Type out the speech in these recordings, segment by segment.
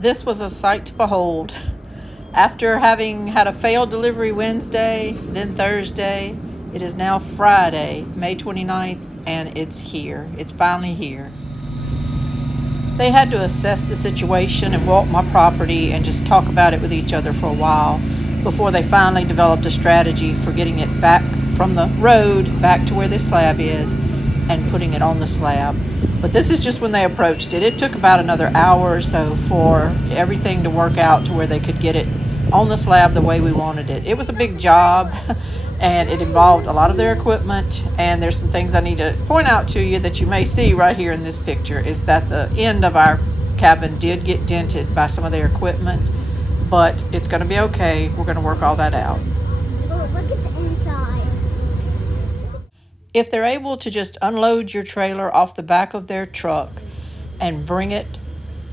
This was a sight to behold. After having had a failed delivery Wednesday, then Thursday, it is now Friday, May 29th, and it's here. It's finally here. They had to assess the situation and walk my property and just talk about it with each other for a while before they finally developed a strategy for getting it back from the road back to where this slab is and putting it on the slab. But this is just when they approached it. It took about another hour or so for everything to work out to where they could get it on the slab the way we wanted it. It was a big job and it involved a lot of their equipment, and there's some things I need to point out to you that you may see right here in this picture is that the end of our cabin did get dented by some of their equipment, but it's going to be okay. We're going to work all that out. Oh, look at the inside. If they're able to just unload your trailer off the back of their truck and bring it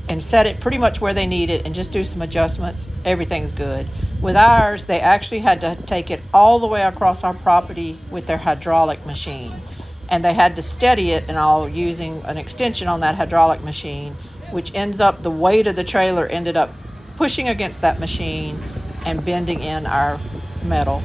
and set it pretty much where they need it and just do some adjustments, everything's good. With ours, they actually had to take it all the way across our property with their hydraulic machine. And they had to steady it and all using an extension on that hydraulic machine, which ends up, the weight of the trailer ended up pushing against that machine and bending in our metal.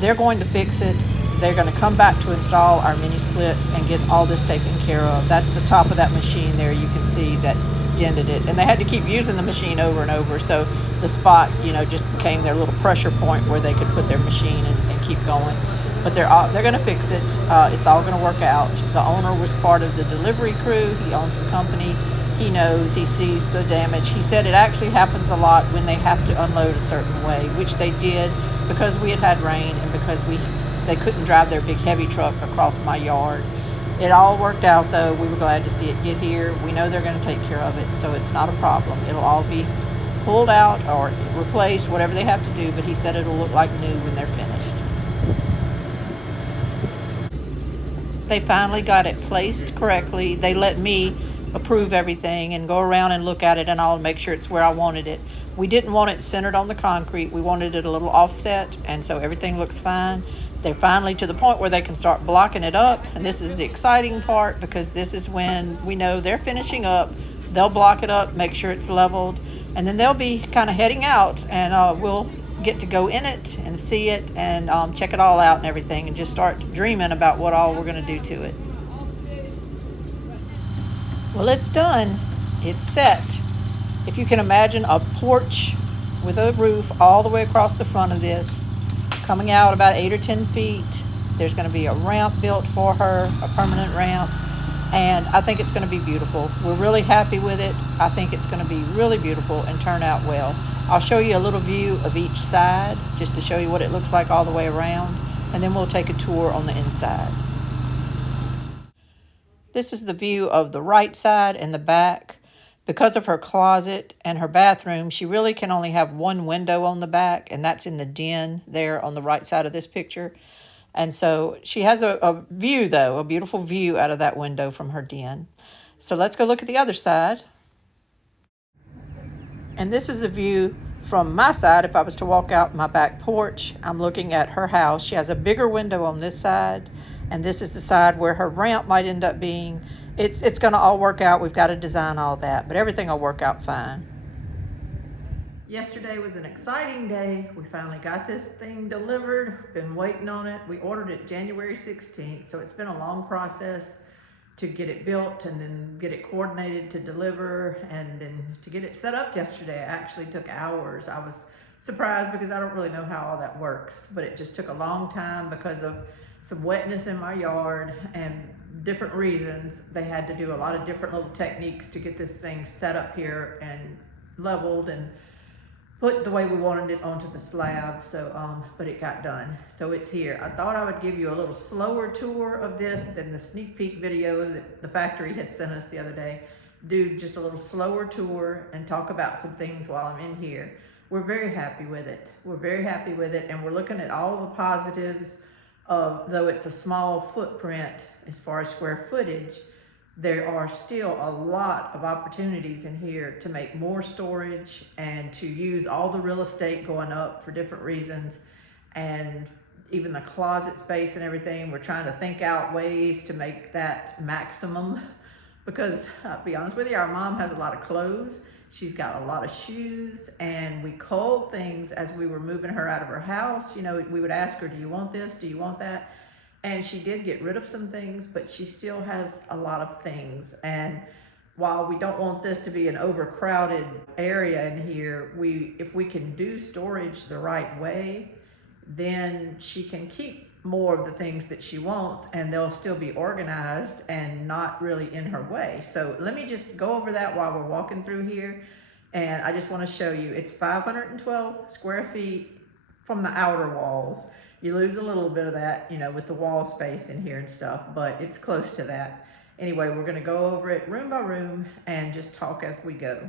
They're going to fix it. They're going to come back to install our mini splits and get all this taken care of. That's the top of that machine there. You can see that dented it, and they had to keep using the machine over and over, so the spot just became their little pressure point where they could put their machine and keep going. But they're going to fix it. It's all going to work out. The owner was part of the delivery crew. He owns the company. He knows, he sees the damage. He said it actually happens a lot when they have to unload a certain way, which they did because we had rain and because they couldn't drive their big heavy truck across my yard. It all worked out though. We were glad to see it get here. We know they're going to take care of it, so it's not a problem. It'll all be pulled out or replaced, whatever they have to do, but he said it'll look like new when they're finished. They finally got it placed correctly. They let me approve everything and go around and look at it and all, make sure it's where I wanted it. We didn't want it centered on the concrete. We wanted it a little offset, and so everything looks fine. They're finally to the point where they can start blocking it up, and this is the exciting part because this is when we know they're finishing up. They'll block it up, make sure it's leveled, and then they'll be kind of heading out, and we'll get to go in it and see it and check it all out and everything, and just start dreaming about what all we're going to do to it. Well, it's done. It's set. If you can imagine a porch with a roof all the way across the front of this, coming out about 8 or 10 feet. There's going to be a ramp built for her, a permanent ramp, and I think it's going to be beautiful. We're really happy with it. I think it's going to be really beautiful and turn out well. I'll show you a little view of each side just to show you what it looks like all the way around, and then we'll take a tour on the inside. This is the view of the right side and the back. Because of her closet and her bathroom, she really can only have one window on the back, and that's in the den there on the right side of this picture. And so she has a view, though, a beautiful view out of that window from her den. So let's go look at the other side. And this is a view from my side. If I was to walk out my back porch, I'm looking at her house. She has a bigger window on this side, and this is the side where her ramp might end up being. It's going to all work out. We've got to design all that, but everything will work out fine. Yesterday was an exciting day. We finally got this thing delivered. Been waiting on it. We ordered it January 16th, so it's been a long process to get it built and then get it coordinated to deliver, and then to get it set up yesterday actually took hours. I was surprised because I don't really know how all that works, but it just took a long time because of some wetness in my yard and different reasons. They had to do a lot of different little techniques to get this thing set up here and leveled and put the way we wanted it onto the slab. So but it got done, so it's here. I thought I would give you a little slower tour of this than the sneak peek video that the factory had sent us the other day. Do just a little slower tour and talk about some things while I'm in here. We're very happy with it. We're very happy with it, and we're looking at all the positives of, though it's a small footprint as far as square footage, there are still a lot of opportunities in here to make more storage and to use all the real estate going up for different reasons, and even the closet space and everything. We're trying to think out ways to make that maximum because I'll be honest with you, our mom has a lot of clothes. She's got a lot of shoes, and we culled things as we were moving her out of her house. You know, we would ask her, do you want this? Do you want that? And she did get rid of some things, but she still has a lot of things. And while we don't want this to be an overcrowded area in here, if we can do storage the right way, then she can keep more of the things that she wants, and they'll still be organized and not really in her way. So let me just go over that while we're walking through here. And I just want to show you, it's 512 square feet from the outer walls. You lose a little bit of that, you know, with the wall space in here and stuff, but it's close to that. Anyway, we're going to go over it room by room and just talk as we go.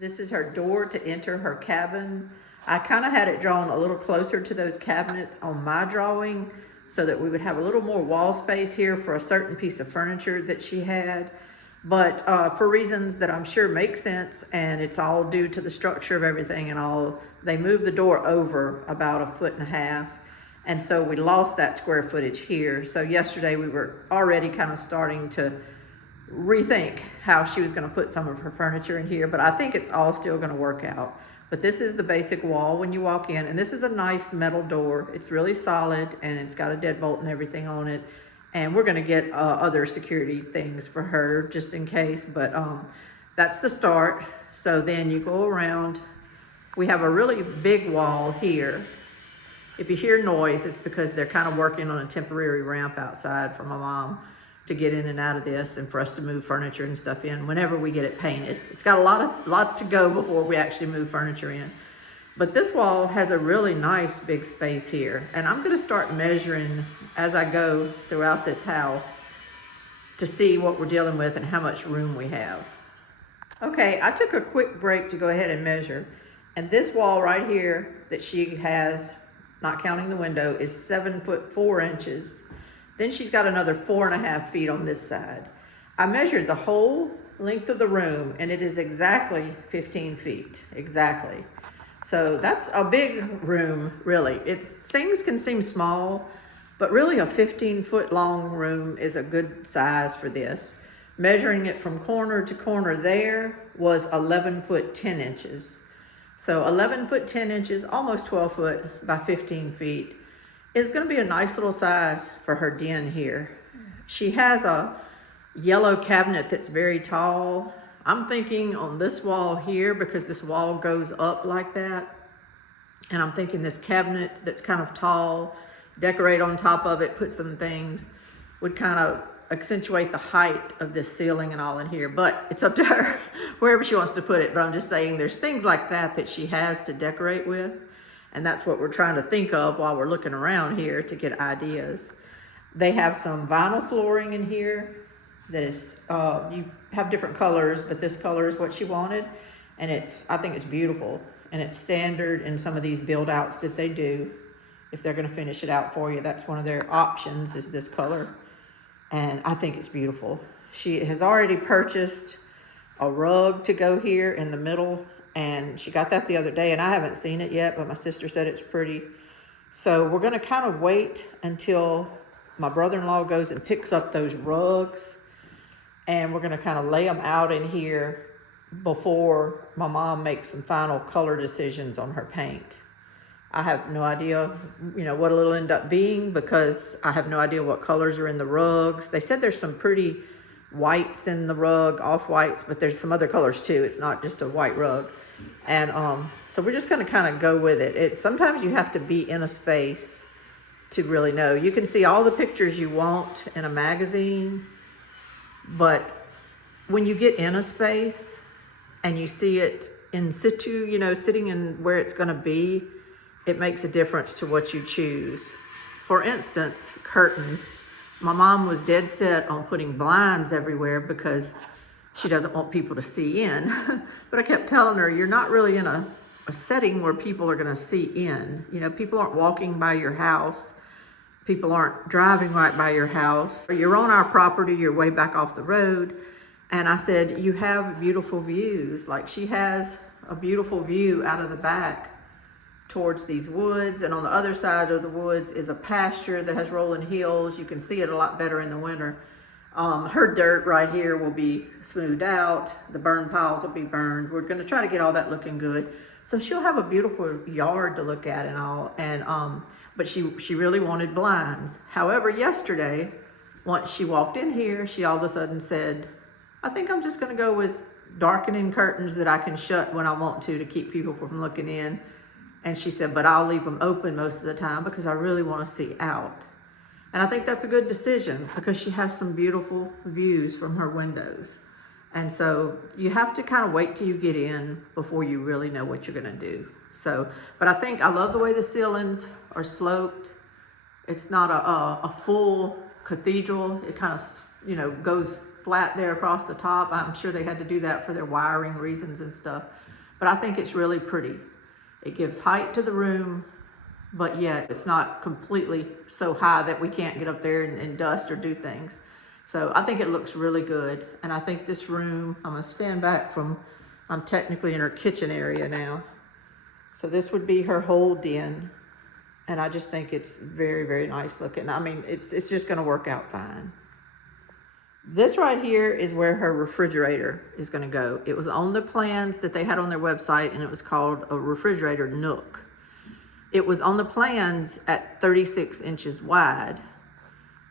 This is her door to enter her cabin. I kind of had it drawn a little closer to those cabinets on my drawing so that we would have a little more wall space here for a certain piece of furniture that she had. But for reasons that I'm sure make sense, and it's all due to the structure of everything and all, they moved the door over about 1.5 feet. And so we lost that square footage here. So yesterday we were already kind of starting to rethink how she was going to put some of her furniture in here, but I think it's all still going to work out. But this is the basic wall when you walk in, and this is a nice metal door. It's really solid, and it's got a deadbolt and everything on it. And we're going to get other security things for her just in case, but that's the start. So then you go around. We have a really big wall here. If you hear noise, it's because they're kind of working on a temporary ramp outside for my mom to get in and out of this, and for us to move furniture and stuff in whenever we get it painted. It's got a lot to go before we actually move furniture in. But this wall has a really nice big space here, and I'm gonna start measuring as I go throughout this house to see what we're dealing with and how much room we have. Okay, I took a quick break to go ahead and measure, and this wall right here that she has, not counting the window, is 7'4". Then she's got another 4.5 feet on this side. I measured the whole length of the room, and it is exactly 15 feet, exactly. So that's a big room, really. Things can seem small, but really a 15-foot long room is a good size for this. Measuring it from corner to corner there was 11 foot 10 inches. So 11 foot 10 inches, almost 12 foot by 15 feet. Is going to be a nice little size for her den here. She has a yellow cabinet that's very tall. I'm thinking on this wall here, because this wall goes up like that, and I'm thinking this cabinet that's kind of tall, decorate on top of it, put some things, would kind of accentuate the height of this ceiling and all in here. But it's up to her wherever she wants to put it. But I'm just saying there's things like that she has to decorate with. And that's what we're trying to think of while we're looking around here to get ideas. They have some vinyl flooring in here that is, you have different colors, but this color is what she wanted. And I think it's beautiful. And it's standard in some of these build outs that they do. If they're gonna finish it out for you, that's one of their options, is this color. And I think it's beautiful. She has already purchased a rug to go here in the middle, and she got that the other day, and I haven't seen it yet, but my sister said it's pretty. So we're gonna kind of wait until my brother-in-law goes and picks up those rugs, and we're gonna kind of lay them out in here before my mom makes some final color decisions on her paint. I have no idea, what it'll end up being, because I have no idea what colors are in the rugs. They said there's some pretty whites in the rug, off whites, but there's some other colors too. It's not just a white rug. And so we're just gonna kind of go with it. Sometimes you have to be in a space to really know. You can see all the pictures you want in a magazine, but when you get in a space and you see it in situ, sitting in where it's gonna be, it makes a difference to what you choose. For instance, curtains. My mom was dead set on putting blinds everywhere because she doesn't want people to see in. But I kept telling her, you're not really in a setting where people are gonna see in. People aren't walking by your house. People aren't driving right by your house. You're on our property, you're way back off the road. And I said, you have beautiful views. Like, she has a beautiful view out of the back towards these woods, and on the other side of the woods is a pasture that has rolling hills. You can see it a lot better in the winter. Her dirt right here will be smoothed out. The burn piles will be burned. We're going to try to get all that looking good. So she'll have a beautiful yard to look at and all. And but she really wanted blinds. However, yesterday, once she walked in here, she all of a sudden said, I think I'm just going to go with darkening curtains that I can shut when I want to keep people from looking in. And she said, but I'll leave them open most of the time because I really want to see out. And I think that's a good decision because she has some beautiful views from her windows. And so you have to kind of wait till you get in before you really know what you're going to do. So, but I love the way the ceilings are sloped. It's not a full cathedral. It kind of, goes flat there across the top. I'm sure they had to do that for their wiring reasons and stuff. But I think it's really pretty. It gives height to the room, but yet it's not completely so high that we can't get up there and dust or do things. So I think it looks really good. And I think this room, I'm gonna stand back from, I'm technically in her kitchen area now. So this would be her whole den. And I just think it's very, very nice looking. I mean, it's just gonna work out fine. This right here is where her refrigerator is gonna go. It was on the plans that they had on their website, and it was called a refrigerator nook. It was on the plans at 36 inches wide.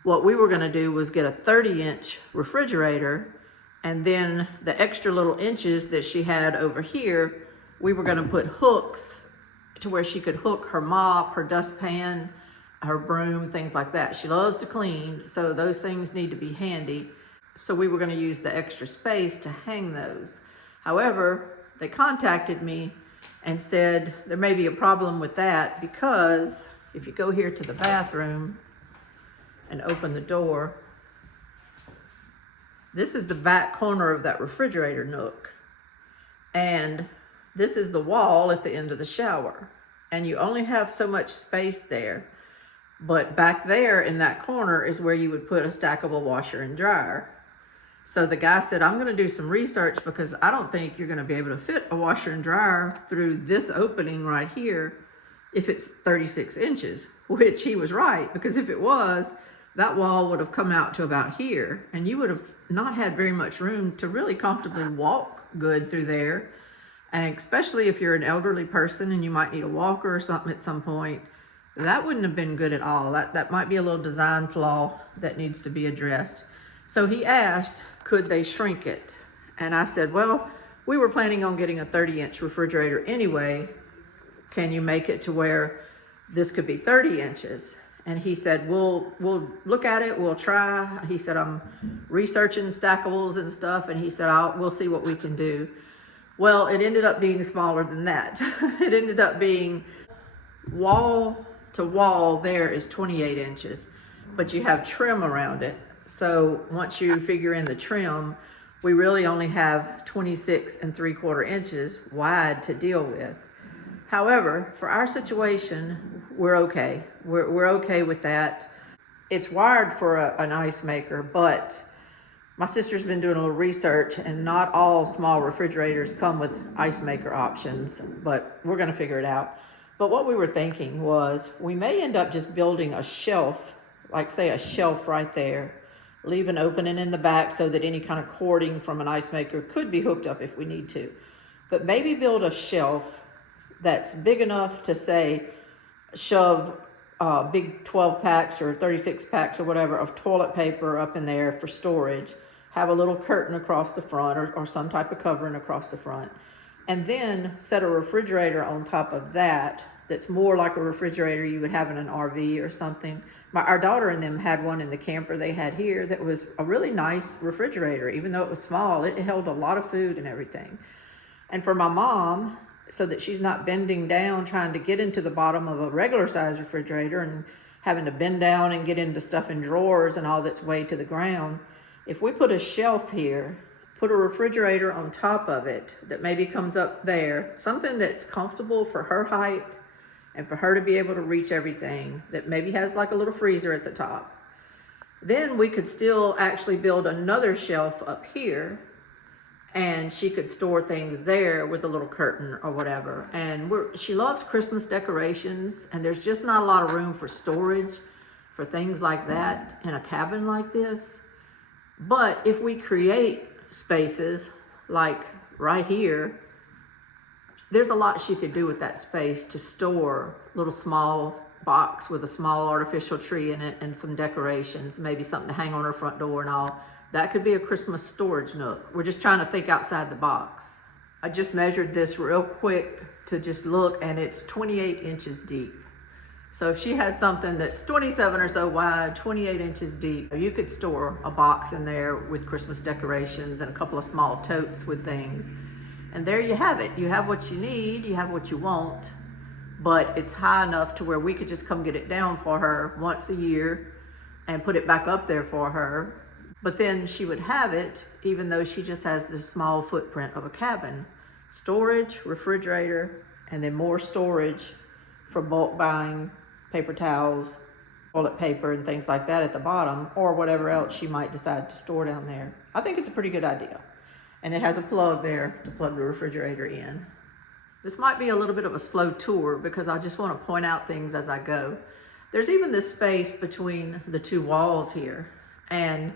What we were gonna do was get a 30-inch refrigerator, and then the extra little inches that she had over here, we were gonna put hooks to where she could hook her mop, her dustpan, her broom, things like that. She loves to clean, so those things need to be handy. So we were gonna use the extra space to hang those. However, they contacted me and said there may be a problem with that because if you go here to the bathroom and open the door, this is the back corner of that refrigerator nook. And this is the wall at the end of the shower. And you only have so much space there. But back there in that corner is where you would put a stackable washer and dryer. So the guy said, I'm gonna do some research because I don't think you're gonna be able to fit a washer and dryer through this opening right here if it's 36 inches, which he was right, because if it was, that wall would have come out to about here and you would have not had very much room to really comfortably walk good through there. And especially if you're an elderly person and you might need a walker or something at some point, that wouldn't have been good at all. That might be a little design flaw that needs to be addressed. So he asked, could they shrink it? And I said, well, we were planning on getting a 30-inch refrigerator anyway. Can you make it to where this could be 30 inches? And he said, we'll look at it, we'll try. He said, I'm researching stackables and stuff. And he said, we'll see what we can do. Well, it ended up being smaller than that. It ended up being wall to wall there is 28 inches, but you have trim around it. So once you figure in the trim, we really only have 26 3/4 inches wide to deal with. However, for our situation, we're okay. We're okay with that. It's wired for an ice maker, but my sister's been doing a little research and not all small refrigerators come with ice maker options, but we're gonna figure it out. But what we were thinking was we may end up just building a shelf, like say a shelf right there, leave an opening in the back so that any kind of cording from an ice maker could be hooked up if we need to. But maybe build a shelf that's big enough to say, shove big 12 packs or 36 packs or whatever of toilet paper up in there for storage, have a little curtain across the front or some type of covering across the front, and then set a refrigerator on top of that that's more like a refrigerator you would have in an RV or something. Our daughter and them had one in the camper they had here that was a really nice refrigerator. Even though it was small, it held a lot of food and everything. And for my mom, so that she's not bending down trying to get into the bottom of a regular size refrigerator and having to bend down and get into stuff in drawers and all that's way to the ground. If we put a shelf here, put a refrigerator on top of it that maybe comes up there, something that's comfortable for her height and for her to be able to reach everything, that maybe has like a little freezer at the top. Then we could still actually build another shelf up here and she could store things there with a little curtain or whatever. And she loves Christmas decorations, and there's just not a lot of room for storage for things like that in a cabin like this. But if we create spaces like right here, there's a lot she could do with that space to store a little small box with a small artificial tree in it and some decorations, maybe something to hang on her front door and all. That could be a Christmas storage nook. We're just trying to think outside the box. I just measured this real quick to just look, and it's 28 inches deep. So if she had something that's 27 or so wide, 28 inches deep, you could store a box in there with Christmas decorations and a couple of small totes with things. And there you have it. You have what you need, you have what you want, but it's high enough to where we could just come get it down for her once a year and put it back up there for her. But then she would have it, even though she just has this small footprint of a cabin. Storage, refrigerator, and then more storage for bulk buying, paper towels, toilet paper, and things like that at the bottom, or whatever else she might decide to store down there. I think it's a pretty good idea. And it has a plug there to plug the refrigerator in. This might be a little bit of a slow tour because I just want to point out things as I go. There's even this space between the two walls here, and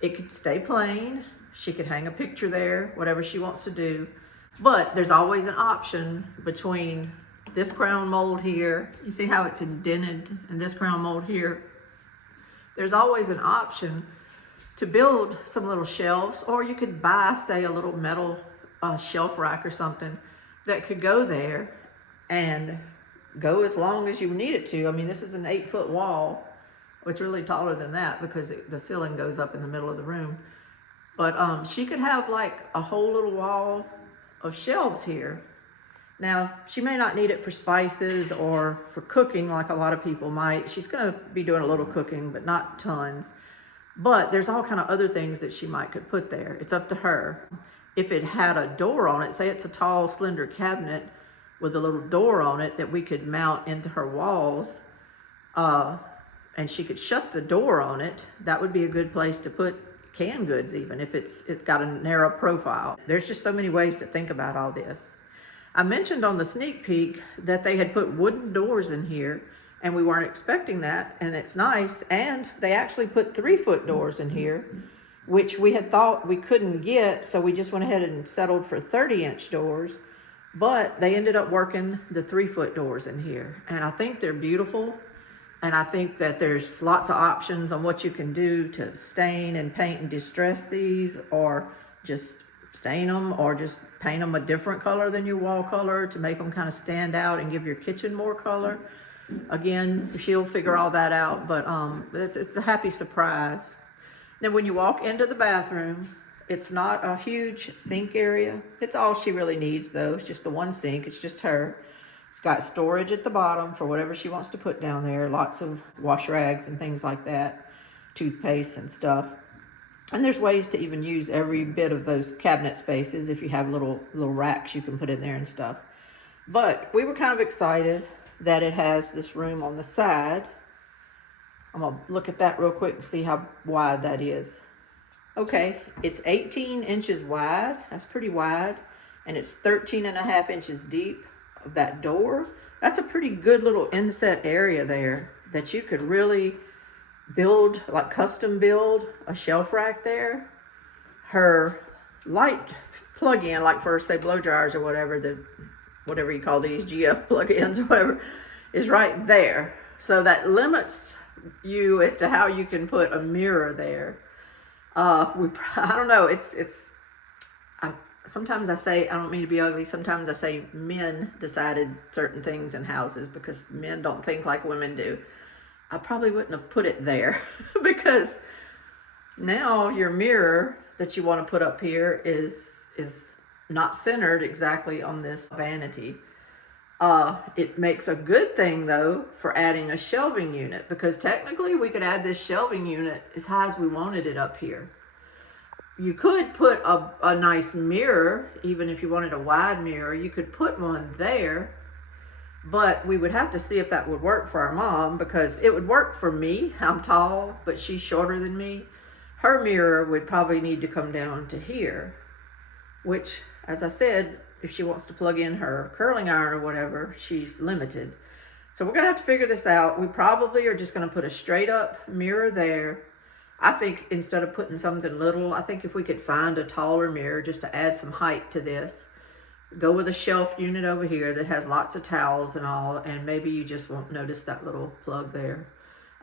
it could stay plain. She could hang a picture there, whatever she wants to do. But there's always an option between this crown mold here. You see how it's indented, and this crown mold here. There's always an option to build some little shelves, or you could buy, say, a little metal shelf rack or something that could go there and go as long as you need it to. I mean, this is an 8-foot wall. It's really taller than that because the ceiling goes up in the middle of the room. But she could have like a whole little wall of shelves here. Now, she may not need it for spices or for cooking like a lot of people might. She's gonna be doing a little cooking, but not tons. But there's all kind of other things that she might could put there. It's up to her. If it had a door on it, say it's a tall, slender cabinet with a little door on it that we could mount into her walls, and she could shut the door on it, that would be a good place to put canned goods, even if it's got a narrow profile. There's just so many ways to think about all this. I mentioned on the sneak peek that they had put wooden doors in here, and we weren't expecting that, and it's nice. And they actually put 3-foot doors in here, which we had thought we couldn't get, so we just went ahead and settled for 30-inch doors. But they ended up working the 3-foot doors in here, and I think they're beautiful. And I think that there's lots of options on what you can do to stain and paint and distress these, or just stain them, or just paint them a different color than your wall color to make them kind of stand out and give your kitchen more color. Again, she'll figure all that out, but it's a happy surprise. Now, when you walk into the bathroom, it's not a huge sink area. It's all she really needs, though. It's just the one sink. It's just her. It's got storage at the bottom for whatever she wants to put down there. Lots of wash rags and things like that, toothpaste and stuff. And there's ways to even use every bit of those cabinet spaces if you have little racks you can put in there and stuff. But we were kind of excited that it has this room on the side. I'm gonna look at that real quick and see how wide that is. Okay, it's 18 inches wide. That's pretty wide. And it's 13.5 inches deep of that door. That's a pretty good little inset area there that you could really build, like custom build a shelf rack there. Her light plug-in, like for say blow dryers or whatever you call these, GF plug-ins or whatever, is right there. So that limits you as to how you can put a mirror there. I don't know, sometimes I say, I don't mean to be ugly, sometimes I say men decided certain things in houses because men don't think like women do. I probably wouldn't have put it there because now your mirror that you want to put up here is not centered exactly on this vanity. It makes a good thing though for adding a shelving unit, because technically we could add this shelving unit as high as we wanted it up here. You could put a nice mirror, even if you wanted a wide mirror, you could put one there, but we would have to see if that would work for our mom, because it would work for me. I'm tall, but she's shorter than me. Her mirror would probably need to come down to here, which, as I said, if she wants to plug in her curling iron or whatever, she's limited. So we're gonna have to figure this out. We probably are just gonna put a straight up mirror there, I think instead of putting something little, I think if we could find a taller mirror just to add some height to this, go with a shelf unit over here that has lots of towels and all, and maybe you just won't notice that little plug there.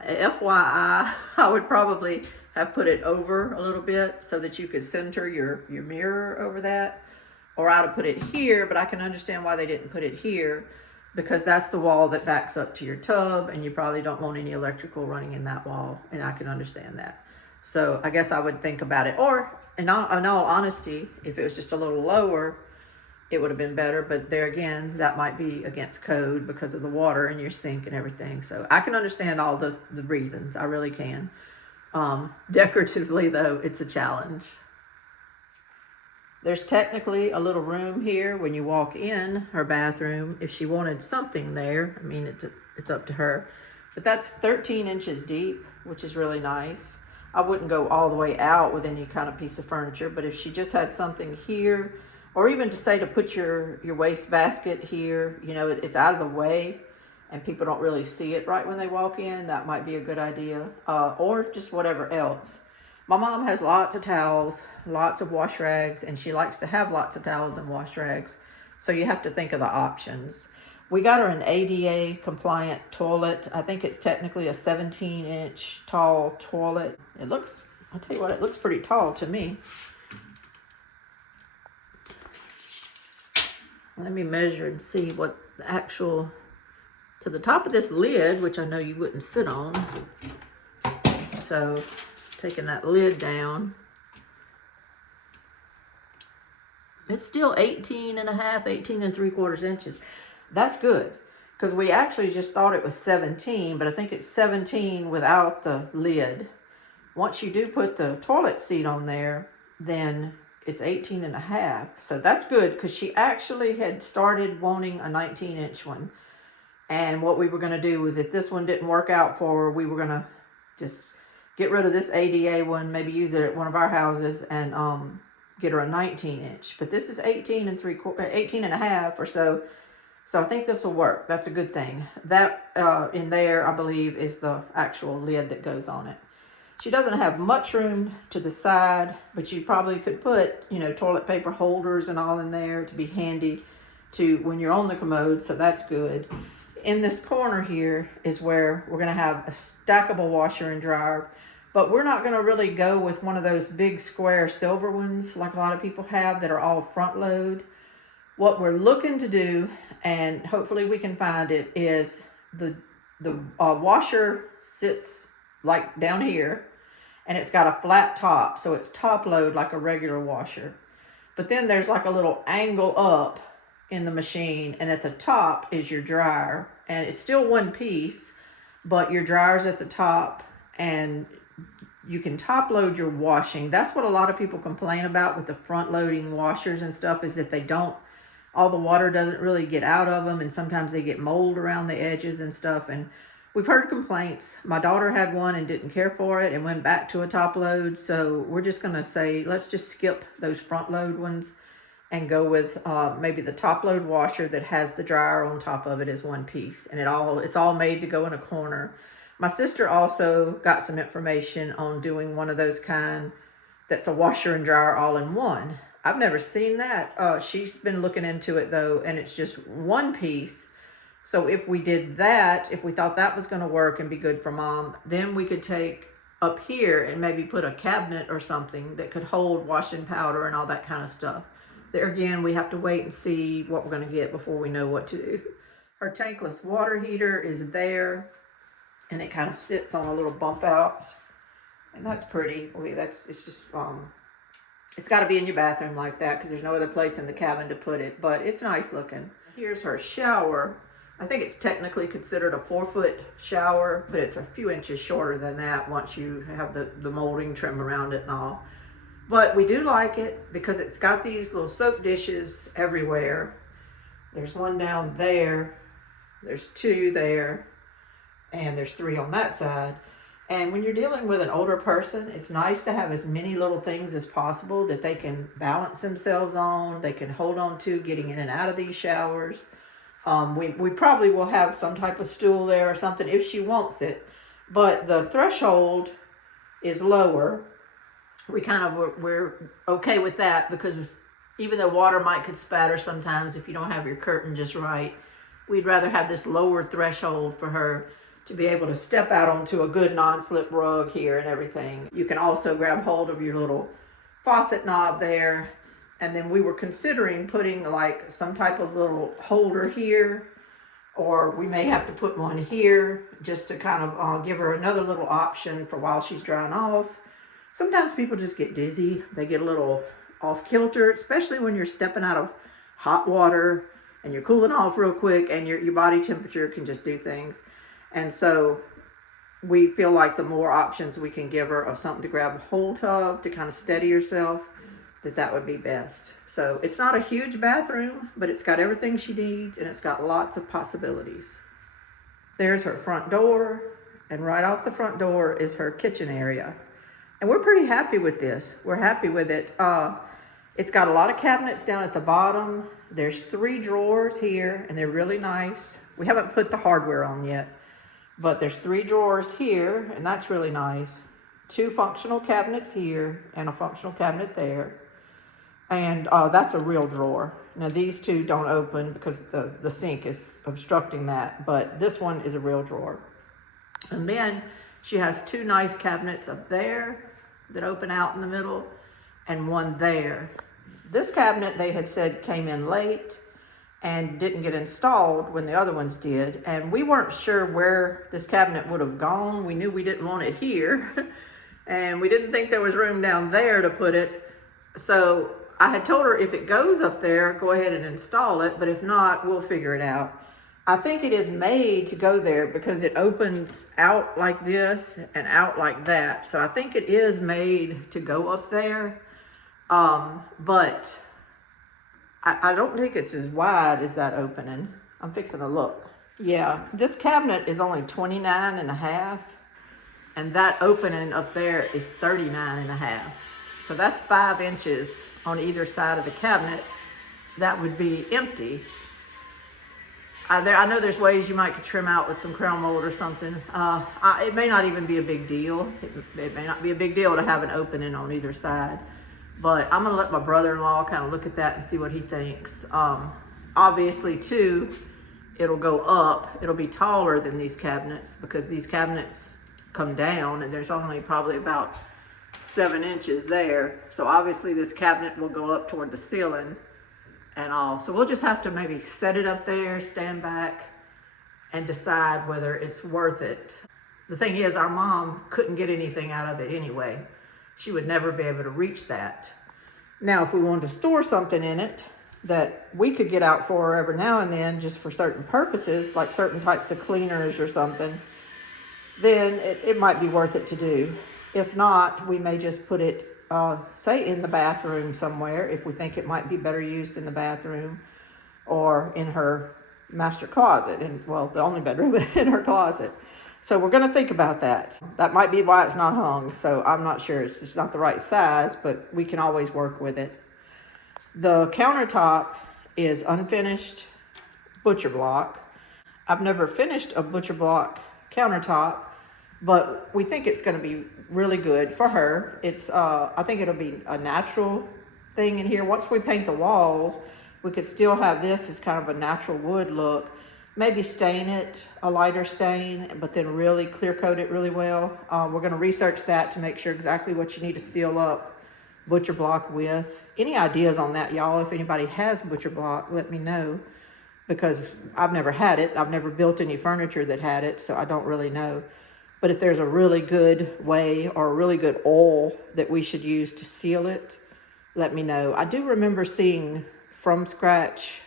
FYI, I would probably have put it over a little bit so that you could center your mirror over that. Or I'd have put it here, but I can understand why they didn't put it here, because that's the wall that backs up to your tub, and you probably don't want any electrical running in that wall, and I can understand that. So I guess I would think about it. Or in all honesty, if it was just a little lower, it would have been better. But there again, that might be against code because of the water in your sink and everything. So I can understand all the reasons. I really can. Decoratively though, it's a challenge. There's technically a little room here when you walk in her bathroom if she wanted something there. I mean, it's up to her. But that's 13 inches deep, which is really nice. I wouldn't go all the way out with any kind of piece of furniture, but if she just had something here, or even to say to put your waste basket here, you know, it's out of the way and people don't really see it right when they walk in, that might be a good idea. Or just whatever else. My mom has lots of towels, lots of wash rags, and she likes to have lots of towels and wash rags. So you have to think of the options. We got her an ADA compliant toilet. I think it's technically a 17-inch tall toilet. It looks, I'll tell you what, it looks pretty tall to me. Let me measure and see what the actual, to the top of this lid, which I know you wouldn't sit on. So taking that lid down, it's still 18 and 3/4 inches. That's good, because we actually just thought it was 17, but I think it's 17 without the lid. Once you do put the toilet seat on there, then it's 18 and a half. So that's good, because she actually had started wanting a 19-inch one. And what we were going to do was, if this one didn't work out for her, we were going to just get rid of this ADA one, maybe use it at one of our houses, and get her a 19-inch. But this is 18 and a half or so. So I think this will work. That's a good thing. That in there, I believe, is the actual lid that goes on it. She doesn't have much room to the side, but you probably could put, you know, toilet paper holders and all in there to be handy to when you're on the commode. So that's good. In this corner here is where we're going to have a stackable washer and dryer, but we're not going to really go with one of those big square silver ones like a lot of people have that are all front load. What we're looking to do, and hopefully we can find it, is the washer sits like down here, and it's got a flat top, so it's top load like a regular washer. But then there's like a little angle up in the machine, and at the top is your dryer, and it's still one piece, but your dryer's at the top, and you can top load your washing. That's what a lot of people complain about with the front loading washers and stuff, is that they don't, all the water doesn't really get out of them, and sometimes they get mold around the edges and stuff. And we've heard complaints. My daughter had one and didn't care for it and went back to a top load. So we're just going to say, let's just skip those front load ones and go with maybe the top load washer that has the dryer on top of it as one piece. And it's all made to go in a corner. My sister also got some information on doing one of those kind that's a washer and dryer all in one. I've never seen that. She's been looking into it though, and it's just one piece. So if we did that, if we thought that was going to work and be good for mom, then we could take up here and maybe put a cabinet or something that could hold washing powder and all that kind of stuff. There again, we have to wait and see what we're going to get before we know what to do. Her tankless water heater is there, and it kind of sits on a little bump out, and that's pretty. It's got to be in your bathroom like that, because there's no other place in the cabin to put it, but it's nice looking. Here's her shower. I think it's technically considered a 4-foot shower, but it's a few inches shorter than that once you have the molding trim around it and all. But we do like it because it's got these little soap dishes everywhere. There's one down there, there's 2 there, and there's 3 on that side. And when you're dealing with an older person, it's nice to have as many little things as possible that they can balance themselves on, they can hold on to getting in and out of these showers. We probably will have some type of stool there or something if she wants it. But the threshold is lower. We're okay with that because even though water could spatter sometimes if you don't have your curtain just right, we'd rather have this lower threshold for her to be able to step out onto a good non-slip rug here and everything. You can also grab hold of your little faucet knob there. And then we were considering putting like some type of little holder here, or we may have to put one here just to kind of give her another little option for while she's drying off. Sometimes people just get dizzy. They get a little off kilter, especially when you're stepping out of hot water and you're cooling off real quick and your body temperature can just do things. And so we feel like the more options we can give her of something to grab hold of to kind of steady herself, that would be best. So it's not a huge bathroom, but it's got everything she needs and it's got lots of possibilities. There's her front door, and right off the front door is her kitchen area. And we're pretty happy with this. We're happy with it. It's got a lot of cabinets down at the bottom. There's 3 drawers here, and they're really nice. We haven't put the hardware on yet, but there's 3 drawers here, and that's really nice. 2 functional cabinets here, and a functional cabinet there. And that's a real drawer. Now these 2 don't open because the sink is obstructing that, but this one is a real drawer. And then she has 2 nice cabinets up there that open out in the middle, and one there. This cabinet, they had said, came in late and didn't get installed when the other ones did. And we weren't sure where this cabinet would have gone. We knew we didn't want it here. And we didn't think there was room down there to put it. So I had told her if it goes up there, go ahead and install it. But if not, we'll figure it out. I think it is made to go there because it opens out like this and out like that. So I think it is made to go up there. But I don't think it's as wide as that opening. I'm fixing to look. Yeah, this cabinet is only 29 and a half. And that opening up there is 39 and a half. So that's 5 inches on either side of the cabinet that would be empty. I know there's ways you might could trim out with some crown mold or something. It may not even be a big deal. It may not be a big deal to have an opening on either side. But I'm gonna let my brother-in-law kind of look at that and see what he thinks. Obviously too, it'll go up. It'll be taller than these cabinets because these cabinets come down and there's only probably about 7 inches there. So obviously this cabinet will go up toward the ceiling and all. So we'll just have to maybe set it up there, stand back, and decide whether it's worth it. The thing is, our mom couldn't get anything out of it anyway. She would never be able to reach that. Now, if we wanted to store something in it that we could get out for her every now and then, just for certain purposes, like certain types of cleaners or something, then it might be worth it to do. If not, we may just put it say in the bathroom somewhere if we think it might be better used in the bathroom or in her master closet, well, the only bedroom in her closet. So we're going to think about that. That might be why it's not hung. So I'm not sure. It's just not the right size, but we can always work with it. The countertop is unfinished butcher block. I've never finished a butcher block countertop, but we think it's going to be really good for her. It's I think it'll be a natural thing in here. Once we paint the walls, we could still have this as kind of a natural wood look. Maybe stain it a lighter stain, but then really clear coat it really well. We're going to research that to make sure exactly what you need to seal up butcher block with. Any ideas on that, y'all? If anybody has butcher block, let me know, because I've never had it. I've never built any furniture that had it, so I don't really know. But if there's a really good way or a really good oil that we should use to seal it, let me know. I do remember seeing From Scratch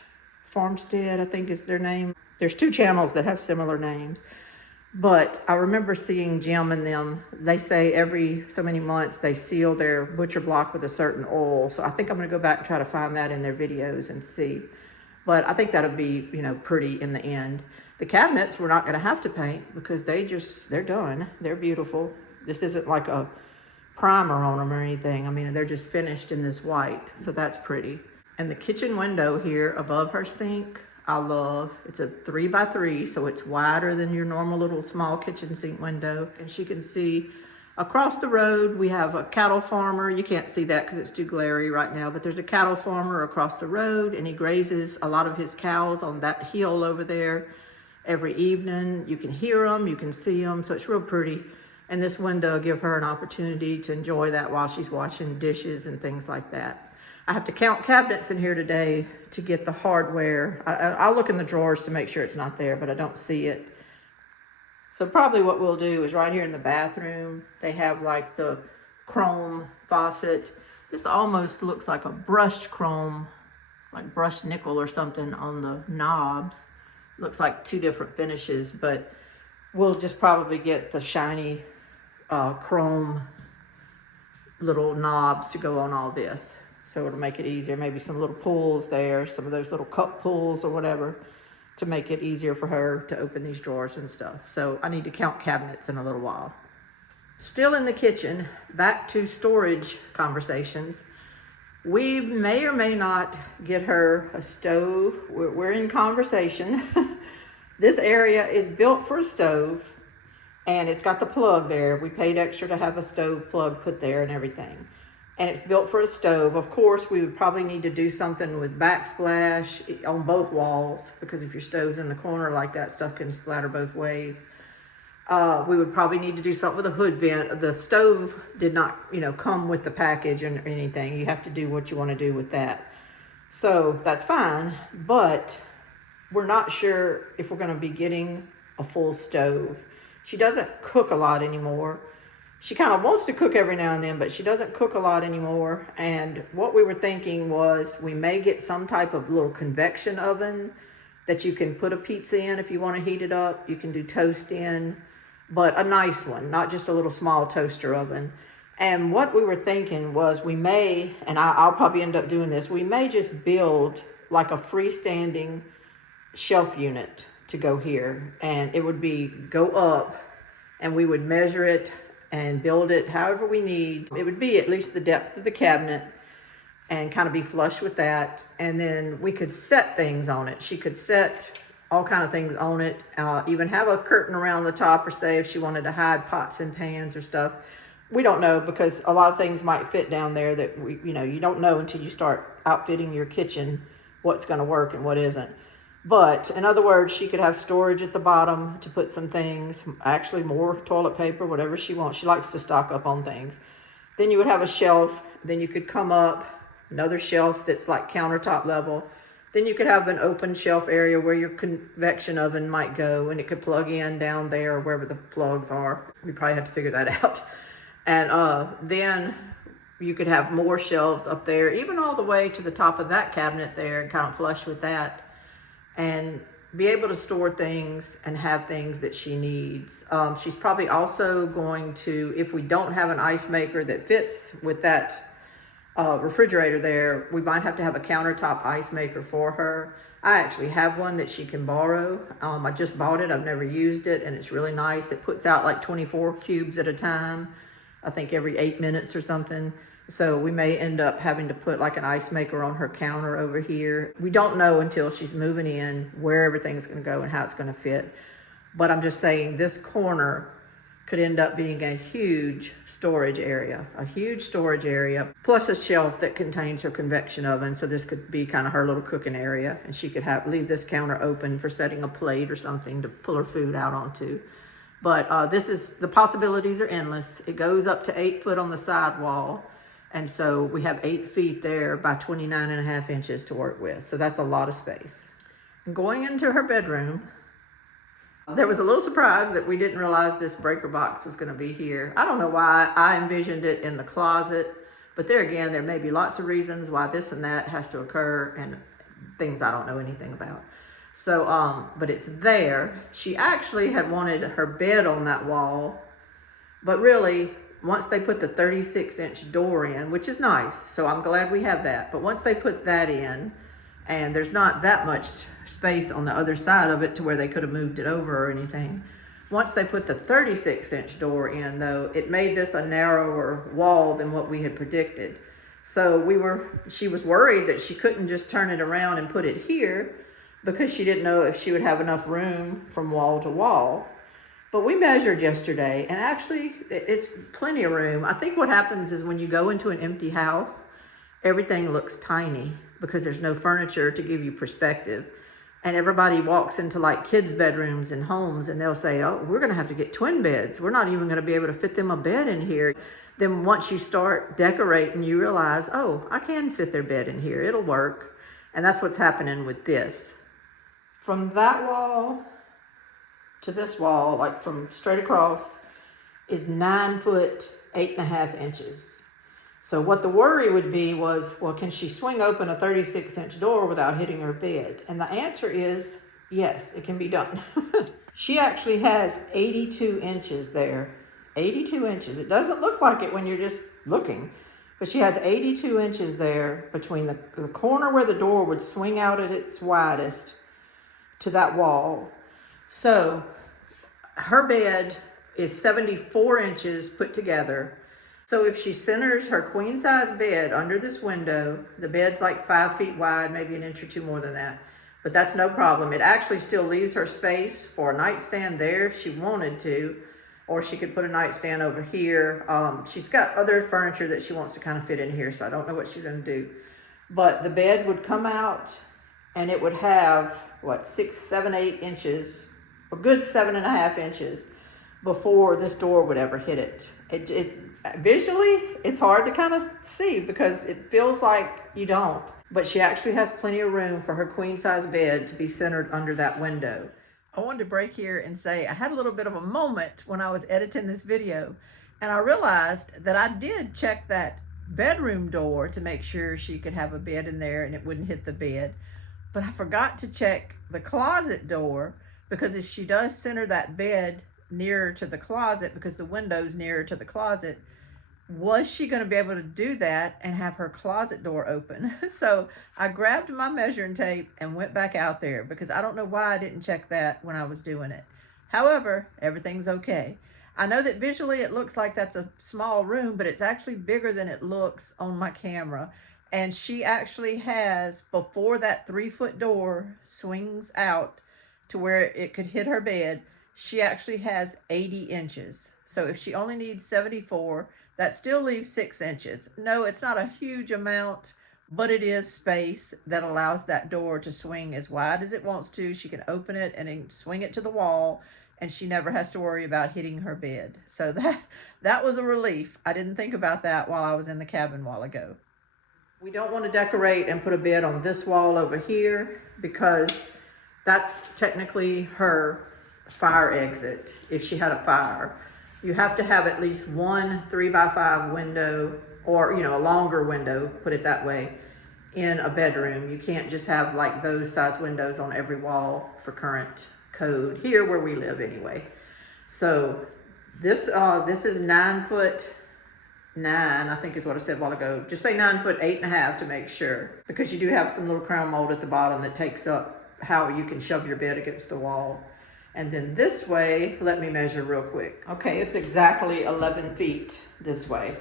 Farmstead, I think is their name. There's 2 channels that have similar names, but I remember seeing Jim and them. They say every so many months they seal their butcher block with a certain oil. So I think I'm going to go back and try to find that in their videos and see. But I think that'll be, pretty in the end. The cabinets we're not going to have to paint because they're done. They're beautiful. This isn't like a primer on them or anything. I mean, they're just finished in this white, so that's pretty. And the kitchen window here above her sink, I love. It's a 3x3, so it's wider than your normal little small kitchen sink window. And she can see Across the road, we have a cattle farmer. You can't see that because it's too glary right now, but there's a cattle farmer across the road, and he grazes a lot of his cows on that hill over there every evening. You can hear them, you can see them, so it's real pretty. And this window will give her an opportunity to enjoy that while she's washing dishes and things like that. I have to count cabinets in here today to get the hardware. I'll look in the drawers to make sure it's not there, but I don't see it. So probably what we'll do is right here in the bathroom, they have like the chrome faucet. This almost looks like a brushed chrome, like brushed nickel or something on the knobs. Looks like two different finishes, but we'll just probably get the shiny chrome little knobs to go on all this. So it'll make it easier. Maybe some little pulls there, some of those little cup pulls or whatever, to make it easier for her to open these drawers and stuff. So I need to count cabinets in a little while. Still in the kitchen, back to storage conversations. We may or may not get her a stove. We're in conversation. This area is built for a stove, and it's got the plug there. We paid extra to have a stove plug put there and everything. And it's built for a stove. Of course, we would probably need to do something with backsplash on both walls, because if your stove's in the corner like that, stuff can splatter both ways. We would probably need to do something with a hood vent. The stove did not, come with the package or anything. You have to do what you want to do with that. So that's fine, but we're not sure if we're going to be getting a full stove. She doesn't cook a lot anymore. She kind of wants to cook every now and then, but she doesn't cook a lot anymore. And what we were thinking was we may get some type of little convection oven that you can put a pizza in if you want to heat it up. You can do toast in, but a nice one, not just a little small toaster oven. And what we were thinking was we may, and I'll probably end up doing this, we may just build like a freestanding shelf unit to go here. And it would be go up, and we would measure it and build it however we need. It would be at least the depth of the cabinet and kind of be flush with that. And then we could set things on it. She could set all kind of things on it, even have a curtain around the top, or say if she wanted to hide pots and pans or stuff. We don't know, because a lot of things might fit down there that you don't know until you start outfitting your kitchen what's going to work and what isn't. But in other words, she could have storage at the bottom to put some things, actually more toilet paper, whatever she wants. She likes to stock up on things. Then you would have a shelf. Then you could come up, another shelf that's like countertop level. Then you could have an open shelf area where your convection oven might go, and it could plug in down there or wherever the plugs are. We probably have to figure that out. And then you could have more shelves up there, even all the way to the top of that cabinet there, and kind of flush with that, and be able to store things and have things that she needs. She's probably also going to, if we don't have an ice maker that fits with that refrigerator there, we might have to have a countertop ice maker for her. I actually have one that she can borrow. I just bought it. I've never used it, and it's really nice. It puts out like 24 cubes at a time, I think every 8 minutes or something. So we may end up having to put like an ice maker on her counter over here. We don't know until she's moving in where everything's going to go and how it's going to fit. But I'm just saying this corner could end up being a huge storage area, plus a shelf that contains her convection oven. So this could be kind of her little cooking area, and she could leave this counter open for setting a plate or something to pull her food out onto. But the possibilities are endless. It goes up to 8 foot on the side wall. And so we have 8 feet there by 29.5 inches to work with. So that's a lot of space. And going into her bedroom, there was a little surprise that we didn't realize this breaker box was going to be here. I don't know why I envisioned it in the closet, but there again, there may be lots of reasons why this and that has to occur, and things I don't know anything about. So, but it's there. She actually had wanted her bed on that wall, but really, once they put the 36-inch door in, which is nice, so I'm glad we have that, but once they put that in, and there's not that much space on the other side of it to where they could have moved it over or anything. Once they put the 36-inch door in, though, it made this a narrower wall than what we had predicted. So she was worried that she couldn't just turn it around and put it here, because she didn't know if she would have enough room from wall to wall. But we measured yesterday, and actually it's plenty of room. I think what happens is when you go into an empty house, everything looks tiny because there's no furniture to give you perspective. And everybody walks into like kids' bedrooms and homes, and they'll say, oh, we're going to have to get twin beds. We're not even going to be able to fit them a bed in here. Then once you start decorating, you realize, oh, I can fit their bed in here. It'll work. And that's what's happening with this. From that wall to this wall, like from straight across, is 9 foot 8.5 inches. So what the worry would be was, well, can she swing open a 36-inch door without hitting her bed? And the answer is yes, it can be done. She actually has 82 inches there. 82 inches. It doesn't look like it when you're just looking, but she has 82 inches there between the corner where the door would swing out at its widest to that wall. So her bed is 74 inches put together. So if she centers her queen size bed under this window, the bed's like 5 feet wide, maybe an inch or two more than that, but that's no problem. It actually still leaves her space for a nightstand there if she wanted to, or she could put a nightstand over here. She's got other furniture that she wants to kind of fit in here, so I don't know what she's gonna do. But the bed would come out and it would have, what, 6, 7, 8 inches, a good 7.5 inches before this door would ever hit it. It visually, it's hard to kind of see because it feels like you don't. But she actually has plenty of room for her queen size bed to be centered under that window. I wanted to break here and say I had a little bit of a moment when I was editing this video, and I realized that I did check that bedroom door to make sure she could have a bed in there and it wouldn't hit the bed. But I forgot to check the closet door, because if she does center that bed nearer to the closet, because the window's nearer to the closet, was she going to be able to do that and have her closet door open? So I grabbed my measuring tape and went back out there, because I don't know why I didn't check that when I was doing it. However, everything's okay. I know that visually it looks like that's a small room, but it's actually bigger than it looks on my camera. And she actually has, before that 3-foot door swings out to where it could hit her bed, she actually has 80 inches. So if she only needs 74, that still leaves 6 inches. No, it's not a huge amount, but it is space that allows that door to swing as wide as it wants to. She can open it and then swing it to the wall, and she never has to worry about hitting her bed. So that was a relief. I didn't think about that while I was in the cabin a while ago. We don't want to decorate and put a bed on this wall over here, because that's technically her fire exit if she had a fire. You have to have at least one 3x5 window, or a longer window, put it that way, in a bedroom. You can't just have like those size windows on every wall for current code here where we live anyway. So this is 9 foot 9, I think is what I said a while ago. Just say 9 foot 8.5 to make sure, because you do have some little crown mold at the bottom that takes up how you can shove your bed against the wall. And then this way, let me measure real quick. Okay, it's exactly 11 feet this way.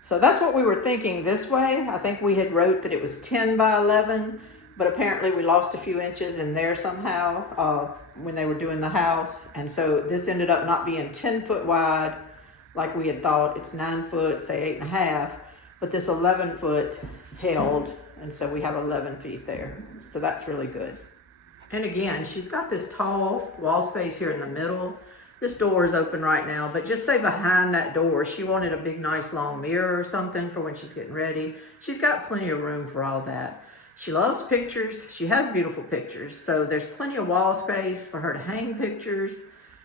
So that's what we were thinking this way. I think we had wrote that it was 10 by 11, but apparently we lost a few inches in there somehow when they were doing the house. And so this ended up not being 10 foot wide like we had thought. It's 9 foot, say 8.5, but this 11 foot held. And so we have 11 feet there. So that's really good. And again, she's got this tall wall space here in the middle. This door is open right now, but just say behind that door, she wanted a big, nice long mirror or something for when she's getting ready. She's got plenty of room for all that. She loves pictures. She has beautiful pictures. So there's plenty of wall space for her to hang pictures.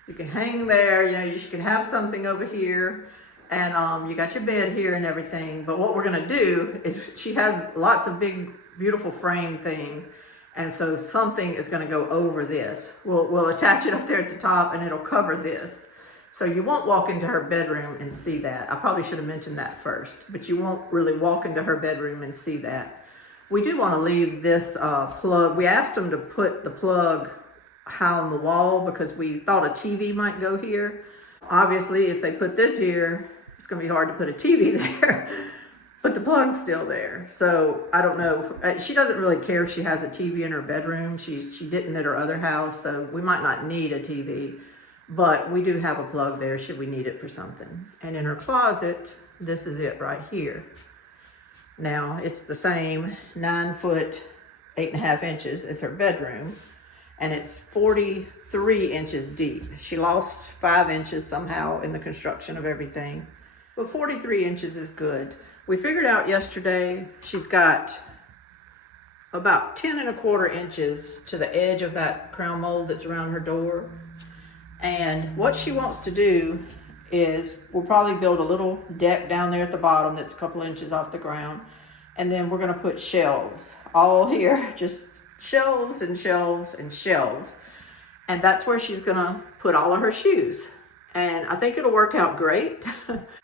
You can hang there, you can have something over here, and you got your bed here and everything. But what we're gonna do is, she has lots of big, beautiful frame things. And so something is going to go over this. We'll attach it up there at the top, and it'll cover this. So you won't walk into her bedroom and see that. I probably should have mentioned that first, but you won't really walk into her bedroom and see that. We do want to leave this plug. We asked them to put the plug high on the wall because we thought a TV might go here. Obviously, if they put this here, it's going to be hard to put a TV there. But the plug's still there. So I don't know. She doesn't really care if she has a TV in her bedroom. She didn't at her other house, so we might not need a TV. but we do have a plug there should we need it for something. And in her closet, this is it right here. Now, it's the same 9 foot, 8.5 inches as her bedroom, and it's 43 inches deep. She lost 5 inches somehow in the construction of everything, but 43 inches is good. We figured out yesterday she's got about 10 1/4 inches to the edge of that crown mold that's around her door. And what she wants to do is we'll probably build a little deck down there at the bottom that's a couple inches off the ground. And then we're gonna put shelves all here, just shelves and shelves and shelves. And that's where she's gonna put all of her shoes. And I think it'll work out great.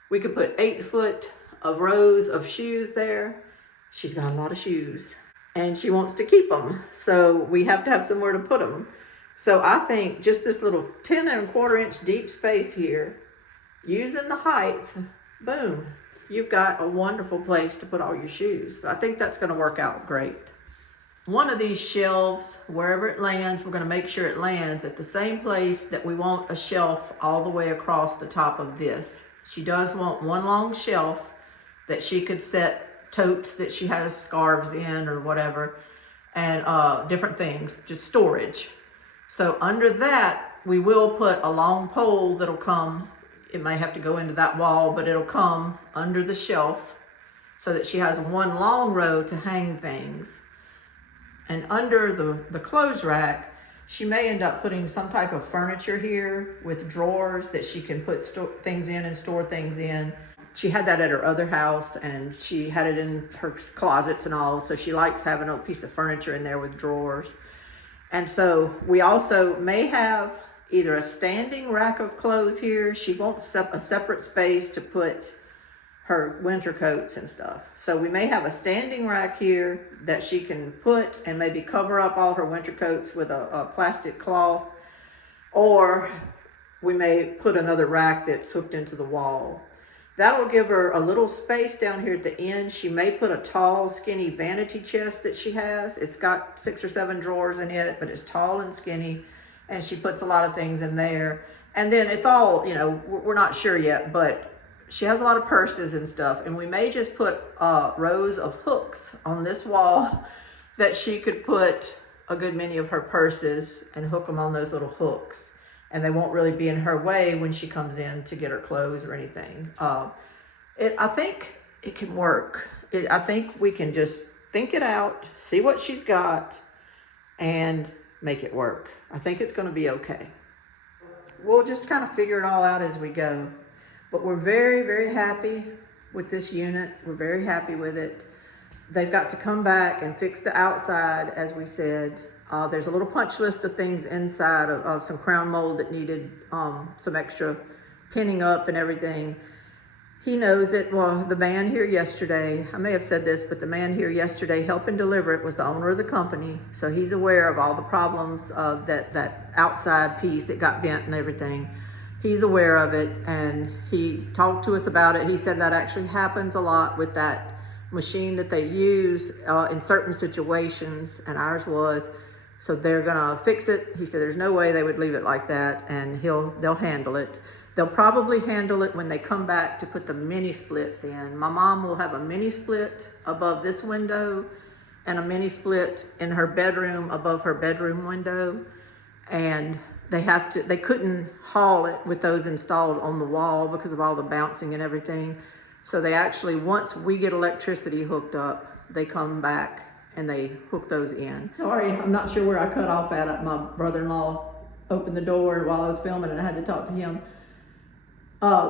We could put 8 foot of rows of shoes there. She's got a lot of shoes and she wants to keep them. So we have to have somewhere to put them. So I think just this little 10 1/4 inch deep space here, using the height, boom, you've got a wonderful place to put all your shoes. So I think that's gonna work out great. One of these shelves, wherever it lands, we're gonna make sure it lands at the same place that we want a shelf all the way across the top of this. She does want one long shelf that she could set totes that she has scarves in or whatever, and different things, just storage. So under that, we will put a long pole that'll come, it may have to go into that wall, but it'll come under the shelf so that she has one long row to hang things. And under the clothes rack, she may end up putting some type of furniture here with drawers that she can put things in and store things in. She had that at her other house and she had it in her closets and all, so she likes having a piece of furniture in there with drawers. And so we also may have either a standing rack of clothes here. She wants a separate space to put her winter coats and stuff. So we may have a standing rack here that she can put and maybe cover up all her winter coats with a plastic cloth, or we may put another rack that's hooked into the wall. That will give her a little space down here at the end. She may put a tall, skinny vanity chest that she has. It's got 6 or 7 drawers in it, but it's tall and skinny, and she puts a lot of things in there. And then it's all, you know, we're not sure yet, but she has a lot of purses and stuff, and we may just put rows of hooks on this wall that she could put a good many of her purses and hook them on those little hooks. And they won't really be in her way when she comes in to get her clothes or anything. I think it can work. I think we can just think it out, see what she's got, and make it work. I think it's gonna be okay. We'll just kind of figure it all out as we go. But we're very, very happy with this unit. We're very happy with it. They've got to come back and fix the outside, as we said. There's a little punch list of things inside of some crown mold that needed some extra pinning up and everything. He knows it. Well, the man here yesterday, I may have said this, but the man here yesterday helping deliver it was the owner of the company. So he's aware of all the problems of that outside piece that got bent and everything. He's aware of it, and he talked to us about it. He said that actually happens a lot with that machine that they use in certain situations, and ours was. So they're gonna fix it. He said there's no way they would leave it like that, and they'll handle it. They'll probably handle it when they come back to put the mini splits in. My mom will have a mini split above this window and a mini split in her bedroom above her bedroom window. And they couldn't haul it with those installed on the wall because of all the bouncing and everything. So they actually, once we get electricity hooked up, they come back and they hook those in. Sorry, I'm not sure where I cut off at. My brother-in-law opened the door while I was filming and I had to talk to him.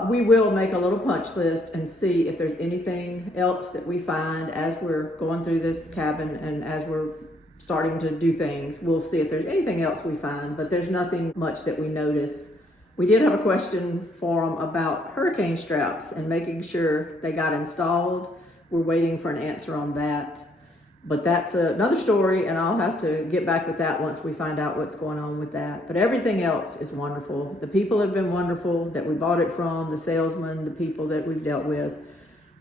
We will make a little punch list and see if there's anything else that we find as we're going through this cabin and as we're starting to do things. We'll see if there's anything else we find, but there's nothing much that we notice. We did have a question for them about hurricane straps and making sure they got installed. We're waiting for an answer on that. But that's another story, and I'll have to get back with that once we find out what's going on with that. But everything else is wonderful. The people have been wonderful that we bought it from, the salesman, the people that we've dealt with,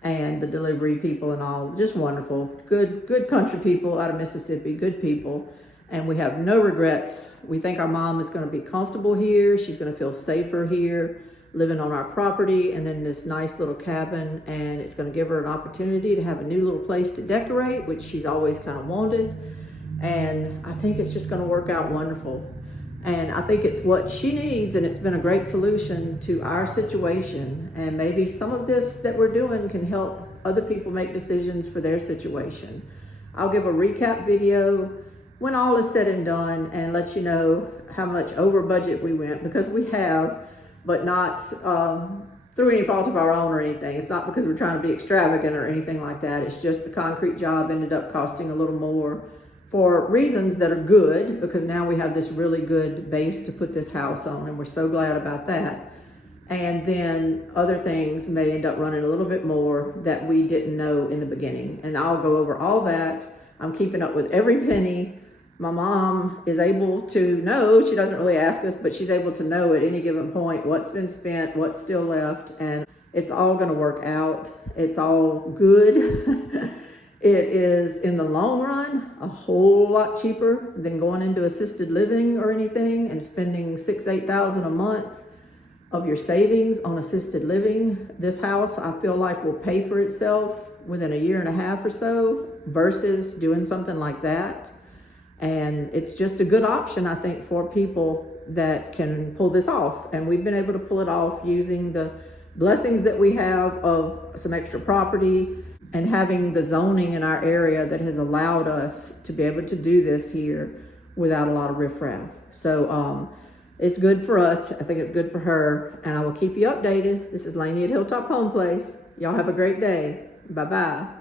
and the delivery people and all, just wonderful. Good country people out of Mississippi, good people. and we have no regrets. We think our mom is going to be comfortable here. She's going to feel safer here, living on our property, and then this nice little cabin, and it's going to give her an opportunity to have a new little place to decorate, which she's always kind of wanted. And I think it's just going to work out wonderful. And I think it's what she needs, and it's been a great solution to our situation. And maybe some of this that we're doing can help other people make decisions for their situation. I'll give a recap video when all is said and done and let you know how much over budget we went, because we have, but not through any fault of our own or anything. It's not because we're trying to be extravagant or anything like that. It's just the concrete job ended up costing a little more for reasons that are good, because now we have this really good base to put this house on, and we're so glad about that. And then other things may end up running a little bit more that we didn't know in the beginning. And I'll go over all that. I'm keeping up with every penny. My mom is able to know, she doesn't really ask us, but she's able to know at any given point what's been spent, what's still left, and it's all gonna work out. It's all good. It is, in the long run, a whole lot cheaper than going into assisted living or anything and spending $6,000, $8,000 a month of your savings on assisted living. This house, I feel like, will pay for itself within a year and a half or so versus doing something like that. And it's just a good option, I think, for people that can pull this off. And we've been able to pull it off using the blessings that we have of some extra property and having the zoning in our area that has allowed us to be able to do this here without a lot of riffraff. So it's good for us. I think it's good for her, and I will keep you updated. This is Lainey at Hilltop Home Place. Y'all have a great day. Bye-bye.